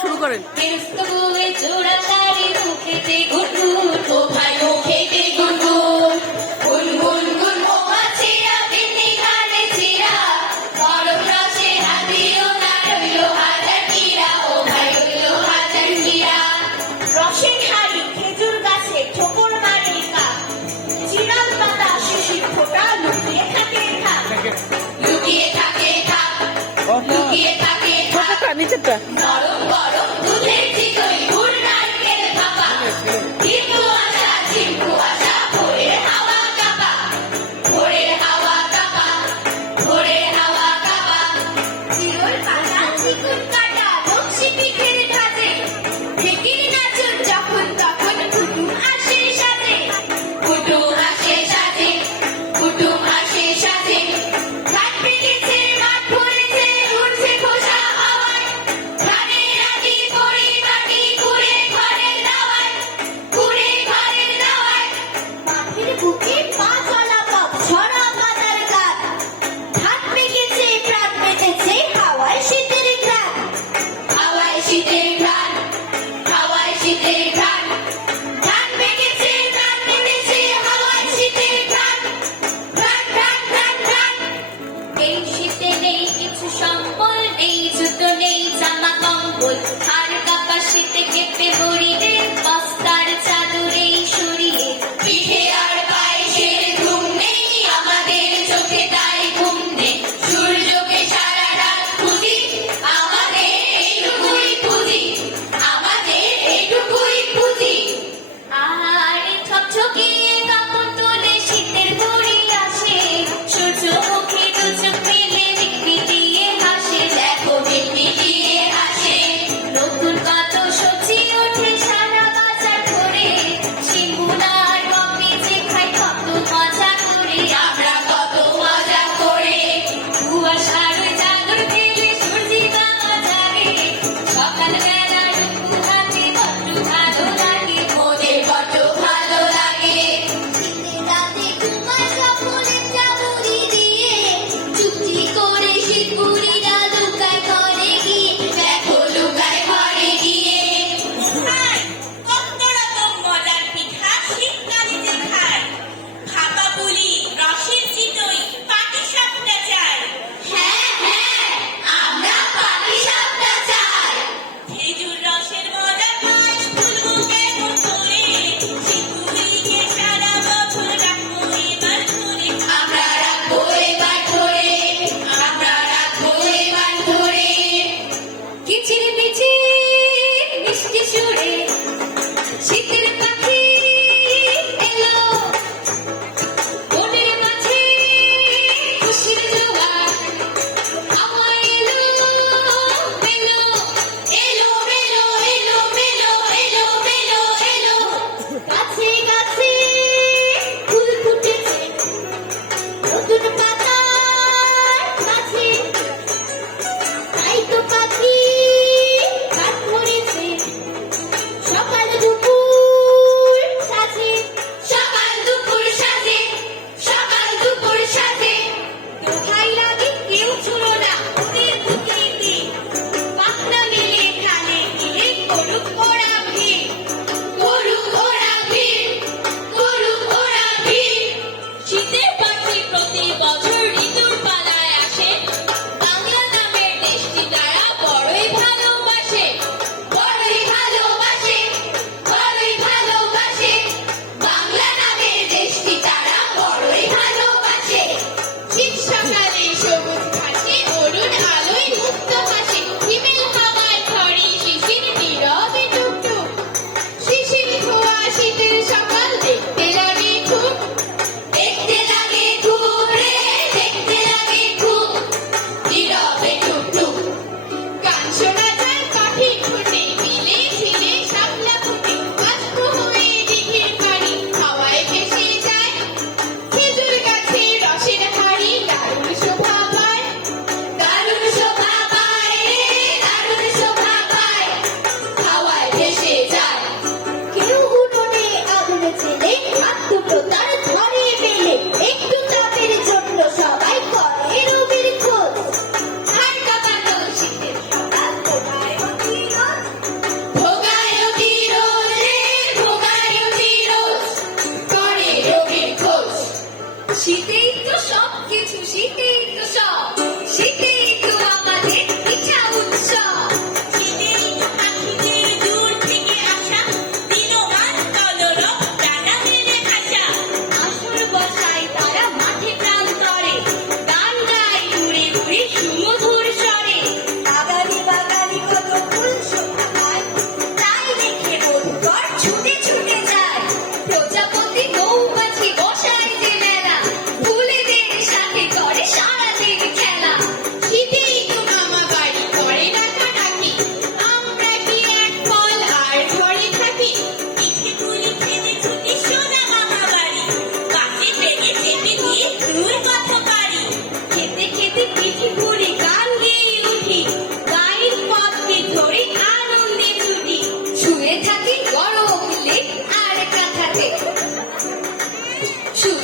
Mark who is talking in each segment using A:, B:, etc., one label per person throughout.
A: শুরু করেন।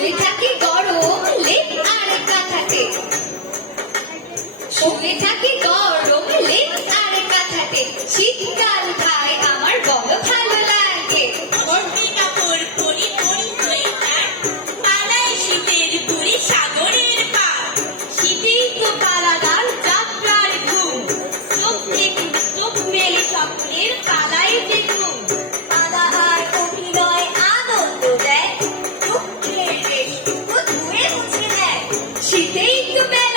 B: হয়ে থাকি গরম লেপ আর কাঁথাতে। শুয়ে থাকি She named the man.